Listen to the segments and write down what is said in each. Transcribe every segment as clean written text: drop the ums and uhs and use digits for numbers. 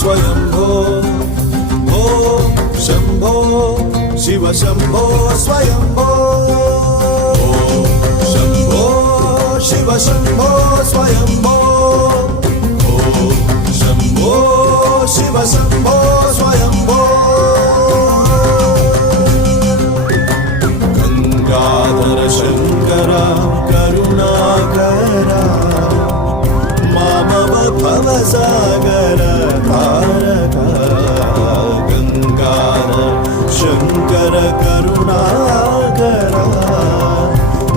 स्वयंभो ॐ शम्भो शिव शम्भो स्वयंभो ॐ शम्भो शिव शम्भो स्वयंभो ॐ शम्भो शिव शम्भो स्वयंभो गंगाधर शंकर करुणाकरा मामव भवसागर तारका गंगाधर शंकर करुणाकरा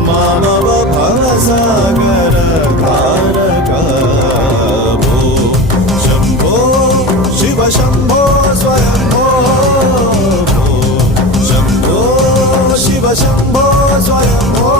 मामव भवसागर तारका भो शंभो शिव शंभो स्वयंभो भो शंभो शिव शंभो स्वयंभो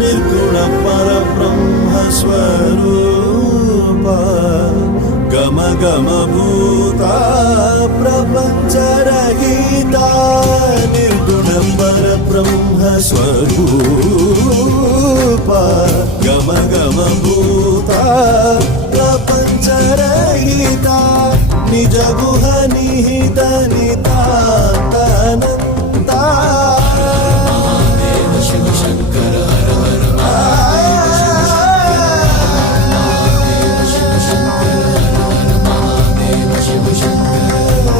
निर्गुण परब्रह्म स्वरूप गम गम भूता प्रपंच रहिता निर्गुण परब्रह्म स्वरूप गम गम भूता प्रपंच रहिता निज गुह निहित नितानंता शिव शंकर हर हर महादेव शिव शंकर हर हर महादेव शिव शंकर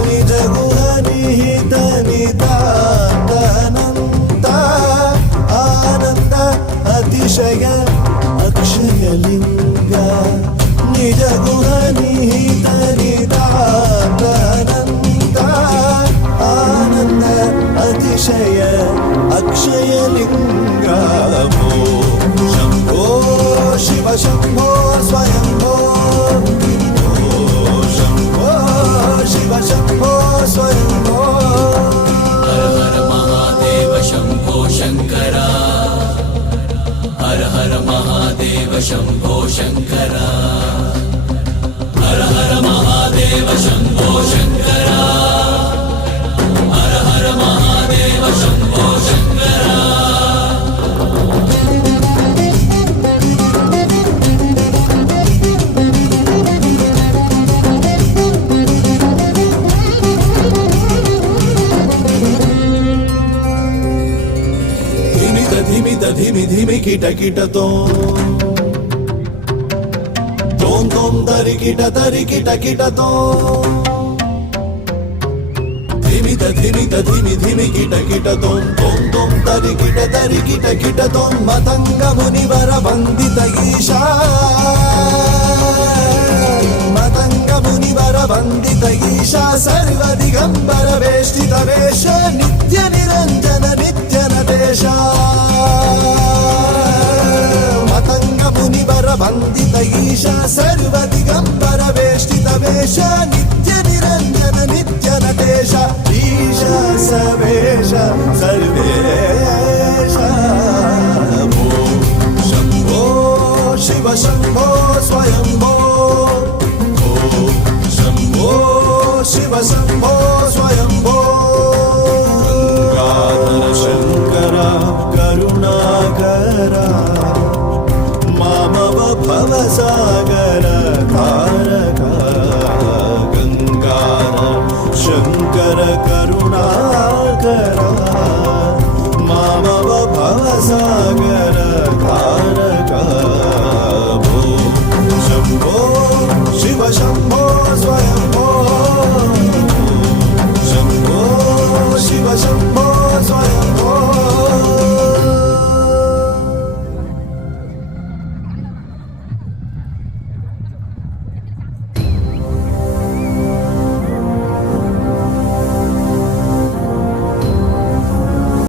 निज गुह निहित नितानंता आनंद अतिशय अक्षय लिंग निज गुह निहित नितानंता आनंद अतिशय अक्षय लिंग भो शंभो शिव शंभो स्वयंभो शंभो शिव शंभो स्वयंभो हर हर महादेव शंभो शंकरा हर हर महादेव शंभो शंकरा हर हर महादेव शंभो शंकरा हर हर महादेव शंभो शंकरा धिमि धिमि किट किट तोम तोम तरि किट किट तो धिमि धिमि किट तोम तोम तरि किट तोम मतंग मुनिवर वंदित ईशा मतंग मुनिवर वंदित ईशा सर्व दिगंबर वेष्टित वेश नित्य निरंजन नित्य नटेश मतंग मुनिवर वंदित ईशा सर्व दिगंबर वेष्टित वेश नित्य निरंजन नित्य नटेश ईशा सवेश सर्वेश भो शंभो शिव शंभो स्वयंभो शंभो शिव शंभो स्वयंभो गंगाधर शंकर करुणाकरा मामव भवसागर तारका गंगाधर शंकर करुणाकरा मामव भवसागर तारका भो शंभो शिव शंभो स्वयंभो शंभो शिव शंभो